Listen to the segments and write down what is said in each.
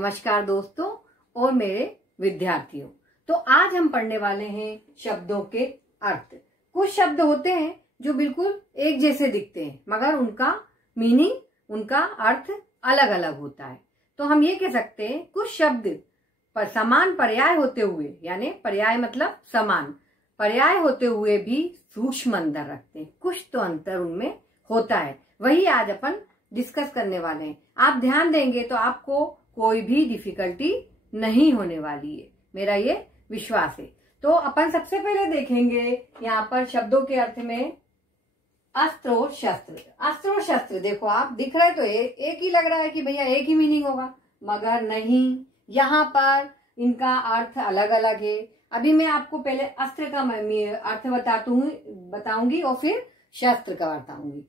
नमस्कार दोस्तों और मेरे विद्यार्थियों। तो आज हम पढ़ने वाले हैं शब्दों के अर्थ। कुछ शब्द होते हैं जो बिल्कुल एक जैसे दिखते हैं मगर उनका मीनिंग, उनका अर्थ अलग अलग होता है। तो हम ये कह सकते हैं कुछ शब्द पर समान पर्याय होते हुए, यानी पर्याय मतलब समान पर्याय होते हुए भी सूक्ष्म अंतर रखते हैं। कुछ तो अंतर उनमें होता है, वही आज अपन डिस्कस करने वाले हैं। आप ध्यान देंगे तो आपको कोई भी डिफिकल्टी नहीं होने वाली है, मेरा ये विश्वास है। तो अपन सबसे पहले देखेंगे यहाँ पर शब्दों के अर्थ में अस्त्र और शस्त्र। अस्त्र और शस्त्र देखो, आप दिख रहे तो एक ही लग रहा है कि भैया एक ही मीनिंग होगा, मगर नहीं, यहाँ पर इनका अर्थ अलग अलग है। अभी मैं आपको पहले अस्त्र का अर्थ बताऊंगी और फिर शस्त्र का बताऊंगी।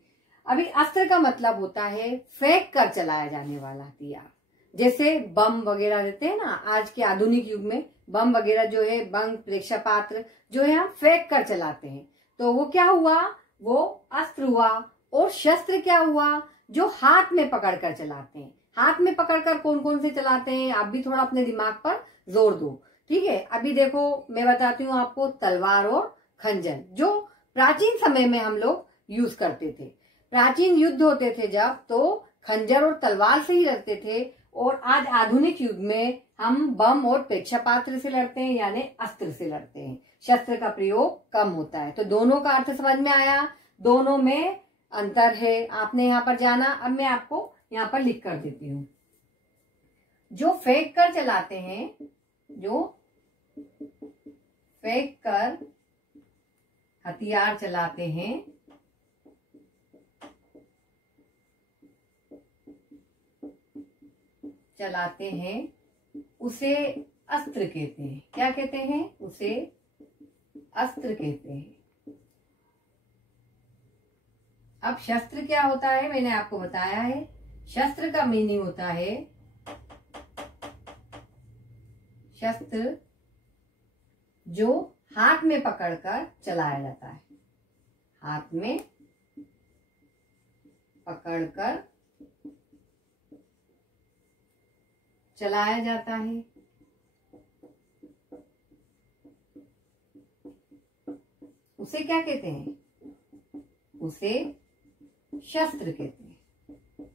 अभी अस्त्र का मतलब होता है फेंक कर चलाया जाने वाला हथियार। जैसे बम वगैरह देते हैं ना, आज के आधुनिक युग में बम वगैरह जो है, बम प्रेक्षापात्र जो है हम फेंक कर चलाते हैं, तो वो क्या हुआ, वो अस्त्र हुआ। और शस्त्र क्या हुआ, जो हाथ में पकड़ कर चलाते हैं। हाथ में पकड़कर कौन कौन से चलाते हैं, आप भी थोड़ा अपने दिमाग पर जोर दो, ठीक है। अभी देखो मैं बताती हूँ आपको, तलवार और खंजर जो प्राचीन समय में हम लोग यूज करते थे। प्राचीन युद्ध होते थे जब, तो खंजर और तलवार से ही लड़ते थे। और आज आधुनिक युग में हम बम और प्रेक्षापात्र से लड़ते हैं, यानी अस्त्र से लड़ते हैं। शस्त्र का प्रयोग कम होता है। तो दोनों का अर्थ समझ में आया, दोनों में अंतर है, आपने यहाँ पर जाना। अब मैं आपको यहाँ पर लिख कर देती हूँ। जो फेंक कर चलाते हैं, जो फेंक कर हथियार चलाते हैं, उसे अस्त्र कहते हैं। क्या कहते हैं, उसे अस्त्र कहते हैं। अब शस्त्र क्या होता है, मैंने आपको बताया है। शस्त्र का मीनिंग होता है, शस्त्र जो हाथ में पकड़कर चलाया जाता है। हाथ में पकड़कर चलाया जाता है। उसे क्या कहते हैं, उसे शस्त्र कहते हैं।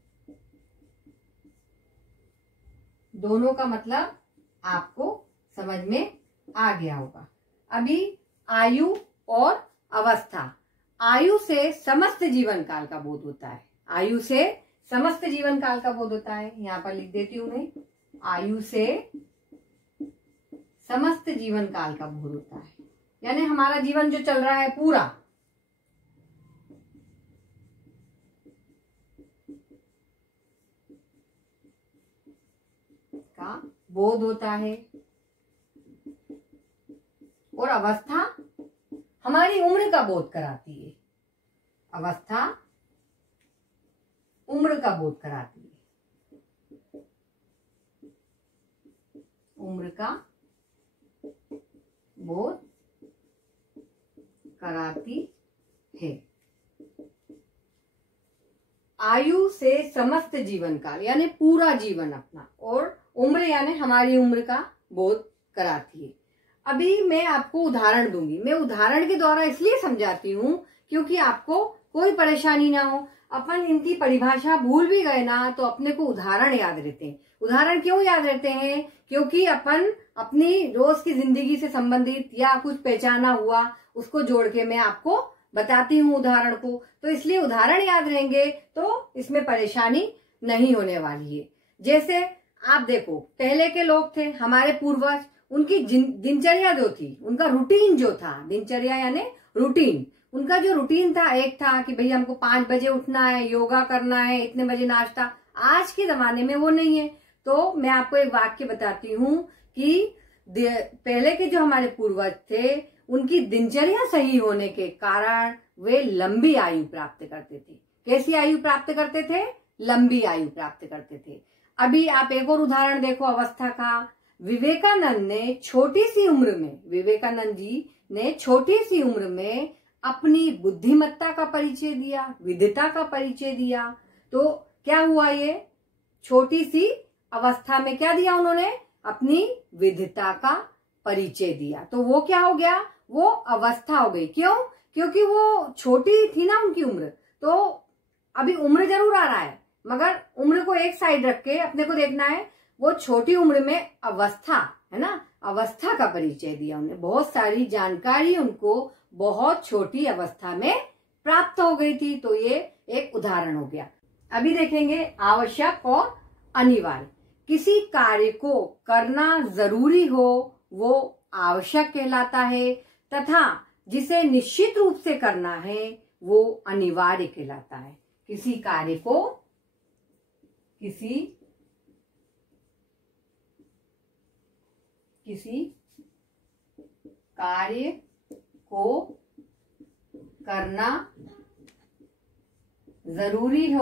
दोनों का मतलब आपको समझ में आ गया होगा। अभी आयु और अवस्था। आयु से समस्त जीवन काल का बोध होता है। आयु से समस्त जीवन काल का बोध होता है। यहाँ पर लिख देती हूं मैं, आयु से समस्त जीवन काल का बोध होता है, यानी हमारा जीवन जो चल रहा है पूरा, का बोध होता है। और अवस्था हमारी उम्र का बोध कराती है। अवस्था उम्र का बोध कराती है। उम्र का बोध कराती है। आयु से समस्त जीवन काल, यानी पूरा जीवन अपना, और उम्र यानी हमारी उम्र का बोध कराती है। अभी मैं आपको उदाहरण दूंगी। मैं उदाहरण के द्वारा इसलिए समझाती हूँ क्योंकि आपको कोई परेशानी ना हो। अपन इनकी परिभाषा भूल भी गए ना तो अपने को उदाहरण याद रहते हैं। उदाहरण क्यों याद रहते हैं, क्योंकि अपन अपनी रोज की जिंदगी से संबंधित या कुछ पहचाना हुआ उसको जोड़ के मैं आपको बताती हूँ उदाहरण को। तो इसलिए उदाहरण याद रहेंगे तो इसमें परेशानी नहीं होने वाली है। जैसे आप देखो, पहले के लोग थे, हमारे पूर्वज, उनकी दिनचर्या जो थी, उनका रूटीन जो था, दिनचर्या यानी रूटीन, उनका जो रूटीन था, एक था कि भैया हमको 5 बजे उठना है, योगा करना है, इतने बजे नाश्ता। आज के जमाने में वो नहीं है। तो मैं आपको एक वाक्य बताती हूँ कि पहले के जो हमारे पूर्वज थे, उनकी दिनचर्या सही होने के कारण वे लंबी आयु प्राप्त करते थे। कैसी आयु प्राप्त करते थे, लंबी आयु प्राप्त करते थे। अभी आप एक और उदाहरण देखो अवस्था का। विवेकानंद जी ने छोटी सी उम्र में अपनी बुद्धिमत्ता का परिचय दिया, विद्वता का परिचय दिया। तो क्या हुआ, ये छोटी सी अवस्था में क्या दिया उन्होंने, अपनी विधता का परिचय दिया। तो वो क्या हो गया, वो अवस्था हो गई। क्यों, क्योंकि वो छोटी थी ना उनकी उम्र, तो अभी उम्र जरूर आ रहा है मगर उम्र को एक साइड रख के अपने को देखना है, वो छोटी उम्र में अवस्था है ना, अवस्था का परिचय दिया उन्हें। बहुत सारी जानकारी उनको बहुत छोटी अवस्था में प्राप्त हो गई थी। तो ये एक उदाहरण हो गया। अभी देखेंगे आवश्यक और अनिवार्य। किसी कार्य को करना जरूरी हो वो आवश्यक कहलाता है, तथा जिसे निश्चित रूप से करना है वो अनिवार्य कहलाता है। किसी कार्य को करना जरूरी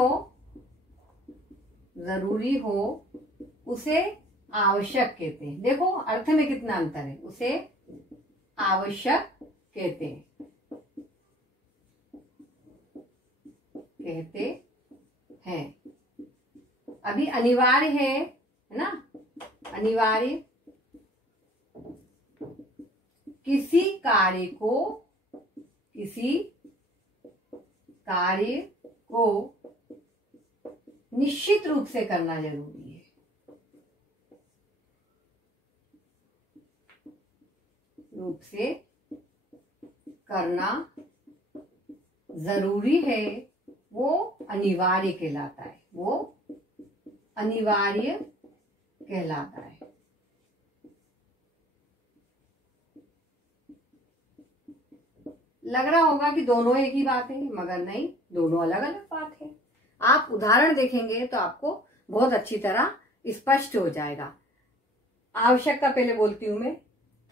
हो उसे आवश्यक कहते हैं। देखो अर्थ में कितना अंतर है, उसे आवश्यक कहते हैं। अभी अनिवार्य है ना, अनिवार्य किसी कार्य को निश्चित रूप से करना जरूरी है। वो अनिवार्य कहलाता है, लग रहा होगा कि दोनों एक ही बात है, मगर नहीं, दोनों अलग अलग बात है। आप उदाहरण देखेंगे तो आपको बहुत अच्छी तरह स्पष्ट हो जाएगा। आवश्यक का पहले बोलती हूं मैं।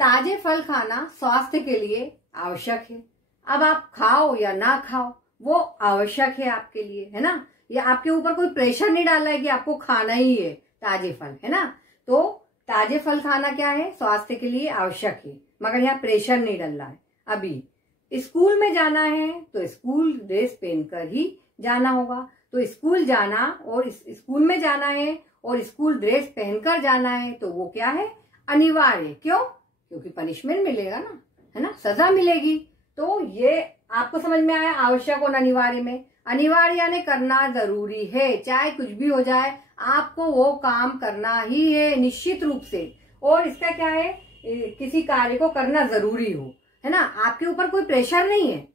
ताजे फल खाना स्वास्थ्य के लिए आवश्यक है। अब आप खाओ या ना खाओ वो आवश्यक है आपके लिए, है ना। ये आपके ऊपर कोई प्रेशर नहीं डाला है कि आपको खाना ही है ताजे फल, है ना। तो ताजे फल खाना क्या है, स्वास्थ्य के लिए आवश्यक है, मगर यहाँ प्रेशर नहीं डल रहा है। अभी स्कूल में जाना है तो स्कूल ड्रेस पहनकर ही जाना होगा। तो स्कूल जाना और स्कूल में जाना है और स्कूल ड्रेस पहनकर जाना है तो वो क्या है, अनिवार्य। क्यों, क्योंकि पनिशमेंट मिलेगा ना, है ना, सजा मिलेगी। तो ये आपको समझ में आया आवश्यक और अनिवार्य में। अनिवार्य यानी करना जरूरी है, चाहे कुछ भी हो जाए आपको वो काम करना ही है निश्चित रूप से। और इसका क्या है, किसी कार्य को करना जरूरी हो, है ना, आपके ऊपर कोई प्रेशर नहीं है।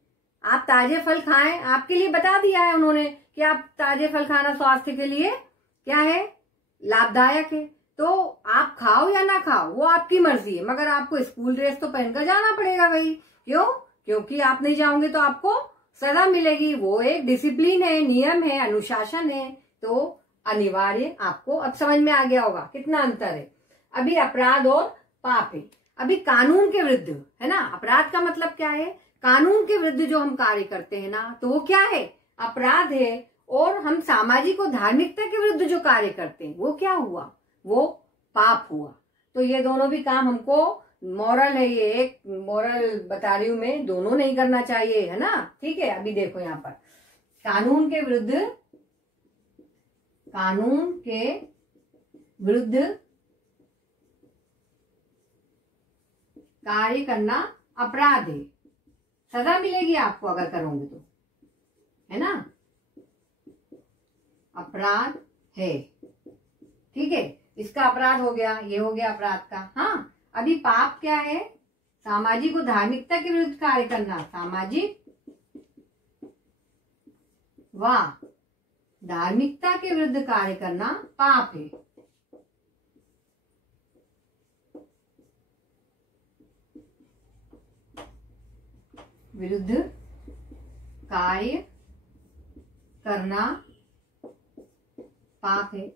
आप ताजे फल खाएं, आपके लिए बता दिया है उन्होंने कि आप ताजे फल खाना स्वास्थ्य के लिए क्या है, लाभदायक है। तो आप खाओ या ना खाओ वो आपकी मर्जी है, मगर आपको स्कूल ड्रेस तो पहनकर जाना पड़ेगा भाई। क्यों, क्योंकि आप नहीं जाओगे तो आपको सजा मिलेगी। वो एक डिसिप्लिन है, नियम है, अनुशासन है। तो अनिवार्य आपको अब समझ में आ गया होगा कितना अंतर है। अभी अपराध और पाप है। अभी कानून के विरुद्ध, है ना, अपराध का मतलब क्या है, कानून के विरुद्ध जो हम कार्य करते हैं ना, तो वो क्या है, अपराध है। और हम सामाजिक और धार्मिकता के विरुद्ध जो कार्य करते हैं वो क्या हुआ, वो पाप हुआ। तो ये दोनों भी काम हमको, मॉरल है ये, एक मॉरल बता रही हूं मैं, दोनों नहीं करना चाहिए, है ना। ठीक है, अभी देखो यहाँ पर कानून के विरुद्ध कार्य करना अपराध है, सजा मिलेगी आपको अगर करोगे तो, है ना, अपराध है। ठीक है, इसका अपराध हो गया, ये हो गया अपराध का। हाँ, अभी पाप क्या है, सामाजिक और धार्मिकता के विरुद्ध कार्य करना, सामाजिक व धार्मिकता के विरुद्ध कार्य करना पाप है। विरुद्ध कार्य करना पाप है।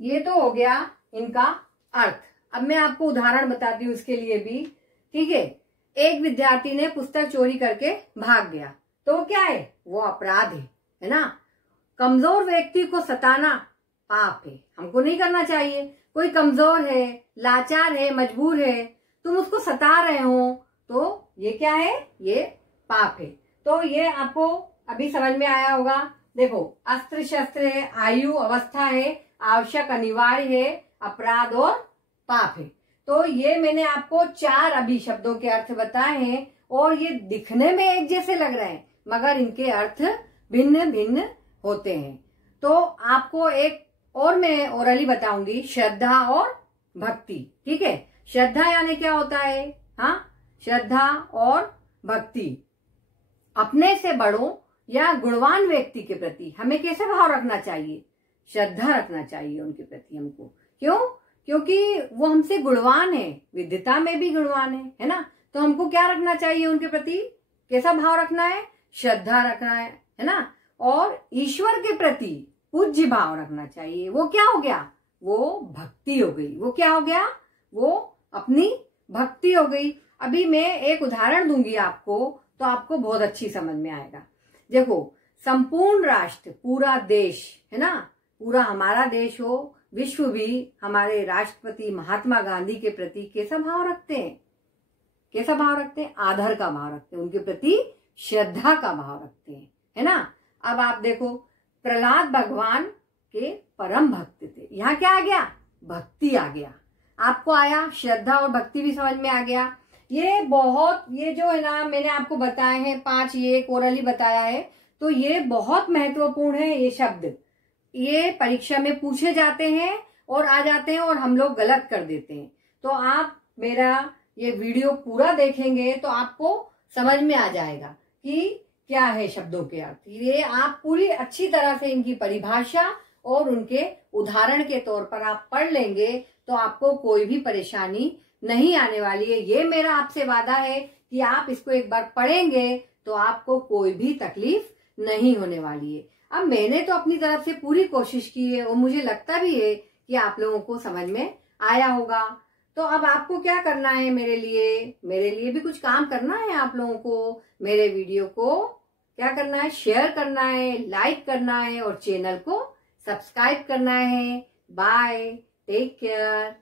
ये तो हो गया इनका अर्थ। अब मैं आपको उदाहरण बताती हूँ इसके लिए भी। ठीक है, एक विद्यार्थी ने पुस्तक चोरी करके भाग गया तो वो क्या है, वो अपराध है ना। कमजोर व्यक्ति को सताना पाप है, हमको नहीं करना चाहिए। कोई कमजोर है, लाचार है, मजबूर है, तुम उसको सता रहे हो तो ये क्या है, ये पाप है। तो ये आपको अभी समझ में आया होगा देखो, अस्त्र शस्त्र है, आयु अवस्था है, आवश्यक अनिवार्य है, अपराध और पाप है। तो ये मैंने आपको 4 अभी शब्दों के अर्थ बताए हैं और ये दिखने में एक जैसे लग रहे हैं मगर इनके अर्थ भिन्न भिन्न होते हैं। तो आपको एक और मैं ओरली बताऊंगी, श्रद्धा और भक्ति। ठीक है, श्रद्धा यानी क्या होता है? हाँ, श्रद्धा और भक्ति अपने से बड़ों या गुणवान व्यक्ति के प्रति हमें कैसे भाव रखना चाहिए? श्रद्धा रखना चाहिए उनके प्रति हमको। क्यों? क्योंकि वो हमसे गुणवान है, विद्यता में भी गुणवान है ना? तो हमको क्या रखना चाहिए उनके प्रति? कैसा भाव रखना है? श्रद्धा रखना है ना? और ईश्वर के प्रति पूज्य भाव रखना चाहिए। वो क्या हो गया? वो भक्ति हो गई। वो क्या हो गया? वो अपनी भक्ति हो गई। अभी मैं एक उदाहरण दूंगी आपको तो आपको बहुत अच्छी समझ में आएगा। देखो, संपूर्ण राष्ट्र, पूरा देश है ना, पूरा हमारा देश हो, विश्व भी हमारे राष्ट्रपति महात्मा गांधी के प्रति कैसा भाव रखते हैं? कैसा भाव रखते हैं? आदर का भाव रखते हैं, उनके प्रति श्रद्धा का भाव रखते हैं, है ना? अब आप देखो, प्रहलाद भगवान के परम भक्त थे। यहाँ क्या आ गया? भक्ति आ गया। आपको आया? श्रद्धा और भक्ति भी समझ में आ गया। ये जो है ना, मैंने आपको बताए हैं 5, ये ओरली बताया है, तो ये बहुत महत्वपूर्ण है। ये शब्द ये परीक्षा में पूछे जाते हैं और आ जाते हैं और हम लोग गलत कर देते हैं। तो आप मेरा ये वीडियो पूरा देखेंगे तो आपको समझ में आ जाएगा कि क्या है शब्दों के अर्थ। ये आप पूरी अच्छी तरह से इनकी परिभाषा और उनके उदाहरण के तौर पर आप पढ़ लेंगे तो आपको कोई भी परेशानी नहीं आने वाली है। ये मेरा आपसे वादा है कि आप इसको एक बार पढ़ेंगे तो आपको कोई भी तकलीफ नहीं होने वाली है। अब मैंने तो अपनी तरफ से पूरी कोशिश की है और मुझे लगता भी है कि आप लोगों को समझ में आया होगा। तो अब आपको क्या करना है? मेरे लिए भी कुछ काम करना है। आप लोगों को मेरे वीडियो को क्या करना है? शेयर करना है, लाइक करना है और चैनल को सब्सक्राइब करना है। Bye, take care.